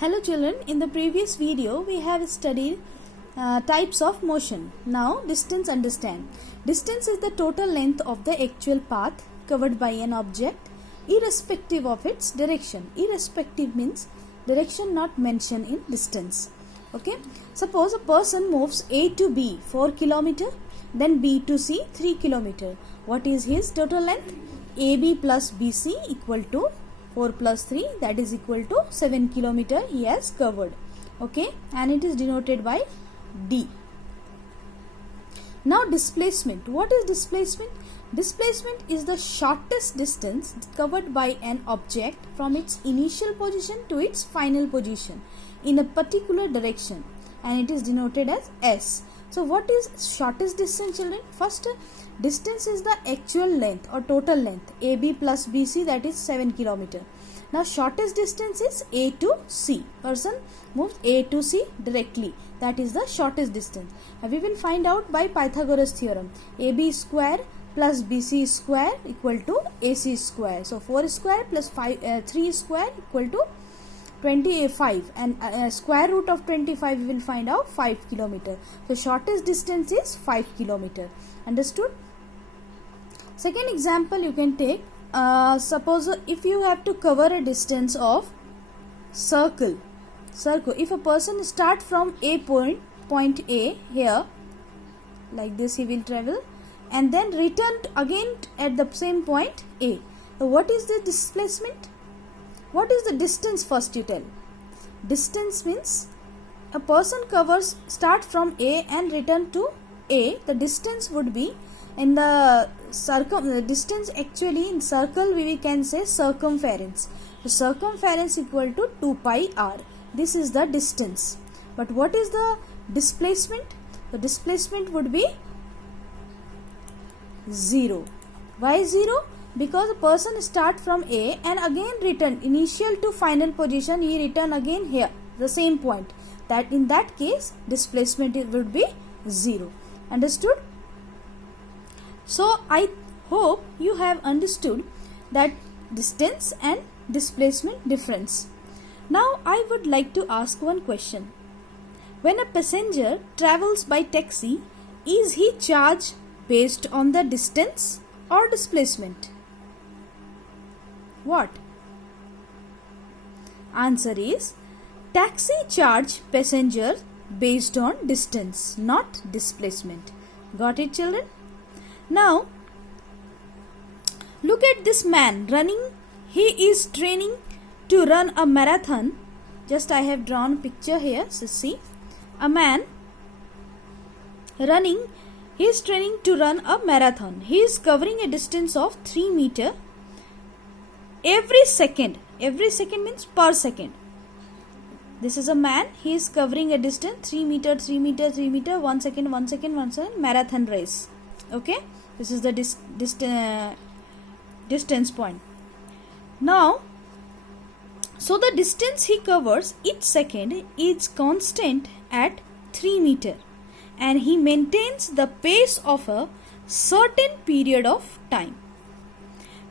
Hello children, in the previous video we have studied types of motion. Now distance understand. Distance is the total length of the actual path covered by an object irrespective of its direction. Irrespective means direction not mentioned in distance. Okay. Suppose a person moves A to B 4 km, then B to C 3 km. What is his total length? AB plus BC equal to 4 plus 3, that is equal to 7 km he has covered. Okay, and it is denoted by D. Now displacement. What is displacement? Displacement is the shortest distance covered by an object from its initial position to its final position in a particular direction, and it is denoted as S. So what is shortest distance, children? First, distance is the actual length or total length AB plus BC, that is 7 km. Now shortest distance is A to C. Person moves A to C directly. That is the shortest distance. We will find out by Pythagoras theorem. AB square plus BC square equal to AC square. So 4 square plus 3 square equal to 25, and square root of 25 we will find out 5 km. So shortest distance is 5 km. Understood? Second example you can take. Suppose if you have to cover a distance of circle. If a person start from A point A here, like this he will travel, and then return again at the same point A. So what is the displacement? What is the distance first you tell? Distance means a person start from A and return to A. The distance would be in the distance actually in circle we can say circumference. So circumference equal to 2 pi r. This is the distance. But what is the displacement? The displacement would be 0. Why 0? Because a person start from A and again return initial to final position, he return again here the same point. That in that case displacement would be 0. Understood? So I hope you have understood that distance and displacement difference. Now I would like to ask one question. When a passenger travels by taxi, is he charged based on the distance or displacement? What? Answer is taxi charge passenger based on distance, not displacement. Got it, children? Now look at this man running. He is training to run a marathon. Just I have drawn picture here. So see, a man running. He is training to run a marathon. He is covering a distance of 3 meters every second. Every second means per second. This is a man. He is covering a distance 3 meters, 3 meters, 3 meters, 1 second, 1 second, 1 second. Marathon race. Okay. This is the distance point. Now, so the distance he covers each second is constant at 3 meters, and he maintains the pace of a certain period of time.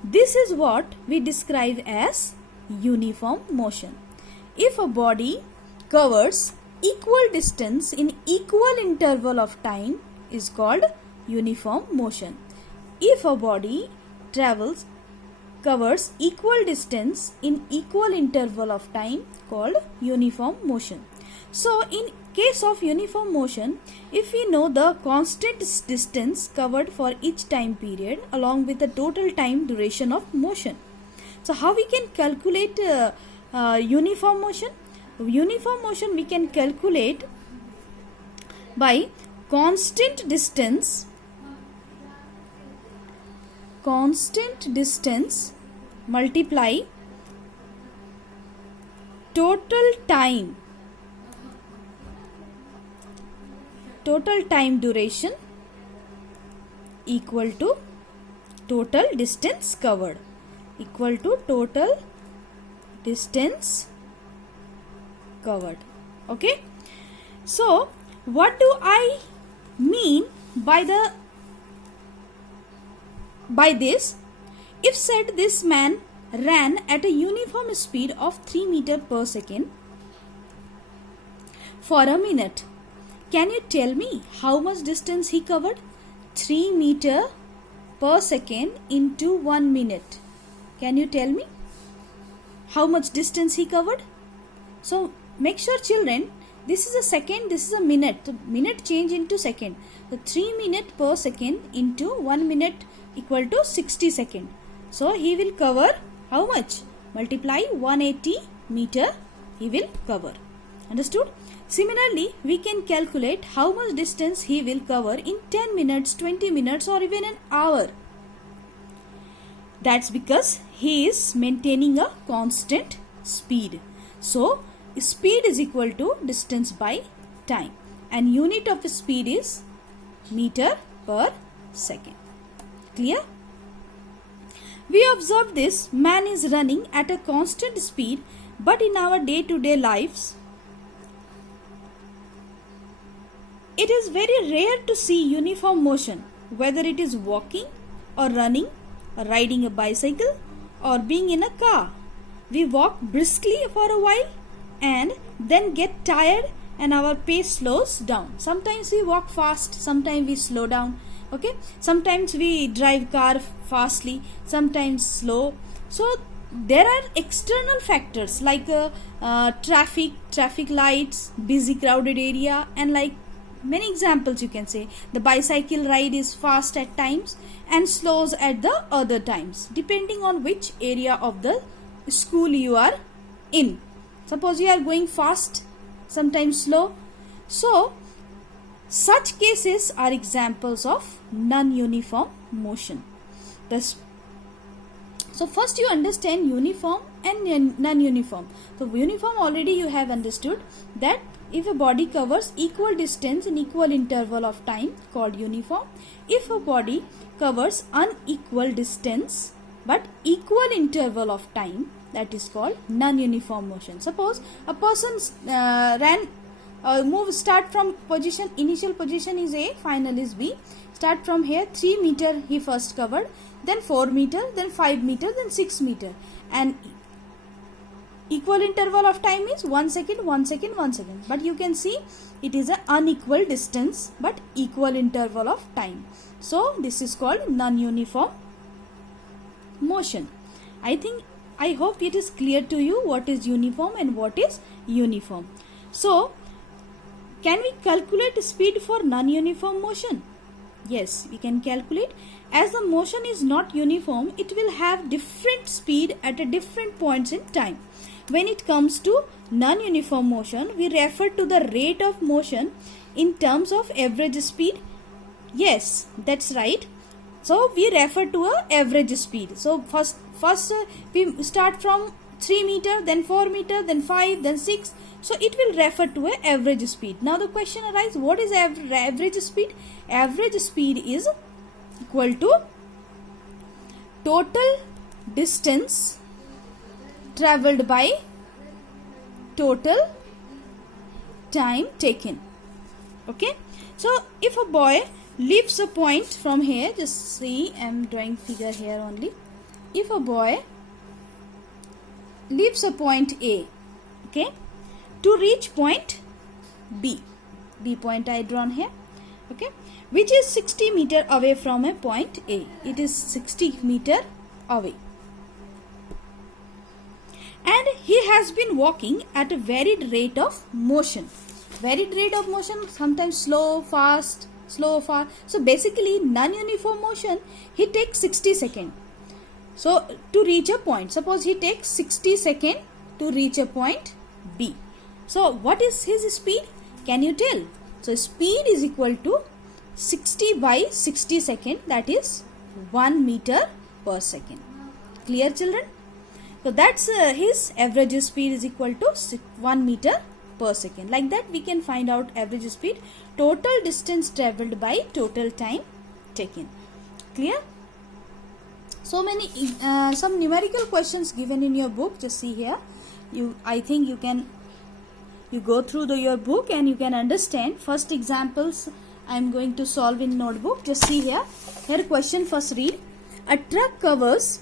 This is what we describe as uniform motion. If a body covers equal distance in equal interval of time is called uniform motion. If a body covers equal distance in equal interval of time called uniform motion. So in case of uniform motion, if we know the constant distance covered for each time period along with the total time duration of motion. So how we can calculate uniform motion? Uniform motion we can calculate by constant distance multiply total time duration equal to total distance covered equal to total distance covered. Okay, so what do I mean by this? If said this man ran at a uniform speed of 3 meters per second for a minute. Can you tell me how much distance he covered? 3 meter per second into 1 minute. Can you tell me how much distance he covered? So make sure, children, this is a second, this is a minute. The minute change into second. So 3 minute per second into 1 minute equal to 60 second. So he will cover how much? Multiply 180 meter he will cover. Understood? Similarly, we can calculate how much distance he will cover in 10 minutes, 20 minutes or even an hour. That's because he is maintaining a constant speed. So, speed is equal to distance by time, and unit of speed is meter per second. Clear? We observe this man is running at a constant speed, but in our day-to-day lives, it is very rare to see uniform motion, whether it is walking or running or riding a bicycle or being in a car. We walk briskly for a while and then get tired and our pace slows down. Sometimes we walk fast, sometimes we slow down. Okay, sometimes we drive car fastly, sometimes slow. So there are external factors like traffic lights, busy crowded area, and like many examples you can say. The bicycle ride is fast at times and slows at the other times, depending on which area of the school you are in. Suppose you are going fast, sometimes slow. So such cases are examples of non-uniform motion. So first you understand uniform and non-uniform. So uniform already you have understood, that if a body covers equal distance in equal interval of time, called uniform. If a body covers unequal distance but equal interval of time, that is called non-uniform motion. Suppose a person start from position, initial position is A, final is B. Start from here, 3 meter he first covered, then 4 meter, then 5 meter, then 6 meter, and equal interval of time is 1 second, 1 second, 1 second. But you can see it is an unequal distance but equal interval of time. So this is called non-uniform motion. I hope it is clear to you what is uniform and what is uniform. So can we calculate speed for non-uniform motion? Yes, we can calculate. As the motion is not uniform, it will have different speed at a different points in time. When it comes to non-uniform motion, we refer to the rate of motion in terms of average speed. Yes, that's right. So we refer to a average speed. So first we start from 3 meter, then 4 meter, then 5, then 6. So it will refer to a average speed. Now the question arises, what is average speed? Average speed is equal to total distance traveled by total time taken. Okay, so if a boy leaves a point from here, just see, I am drawing figure here only. If a boy leaves a point A, okay, to reach point B point I drawn here, okay, which is 60 meter away from a point A. It is 60 meter away. And he has been walking at a varied rate of motion. Varied rate of motion, sometimes slow, fast, slow, fast. So basically non-uniform motion, he takes 60 seconds. So to reach a point, suppose he takes 60 seconds to reach a point B. So what is his speed? Can you tell? So speed is equal to 60 by 60 seconds, that is 1 meter per second. Clear, children? So that's his average speed is equal to 1 meter per second. Like that we can find out average speed, total distance traveled by total time taken. Clear? So many some numerical questions given in your book. Just see here. I think you go through your book and you can understand. First examples I am going to solve in notebook. Just see here. Here question first read. A truck covers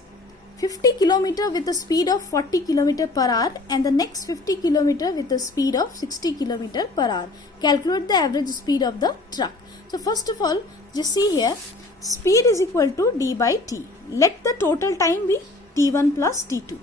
50 km with a speed of 40 km per hour and the next 50 km with a speed of 60 km per hour. Calculate the average speed of the truck. So first of all, just see here, speed is equal to d by t. Let the total time be t1 plus t2.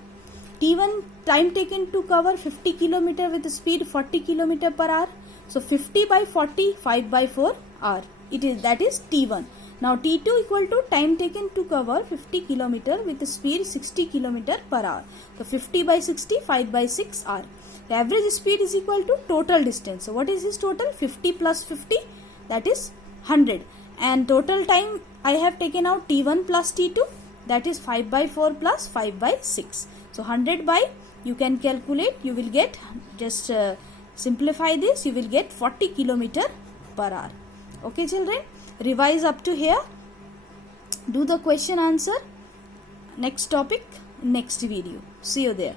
T1 time taken to cover 50 km with a speed 40 km per hour. So 50 by 40, 5 by 4 hour. That is T1. Now T2 equal to time taken to cover 50 km with a speed 60 km per hour. So 50 by 60, 5 by 6 hour. The average speed is equal to total distance. So what is this total? 50 plus 50, that is 100. And total time I have taken out T1 plus T2, that is 5 by 4 plus 5 by 6. So 100 by, you can calculate, you will get, just simplify this, you will get 40 km per hour. Okay children, revise up to here, do the question answer, next topic, next video. See you there.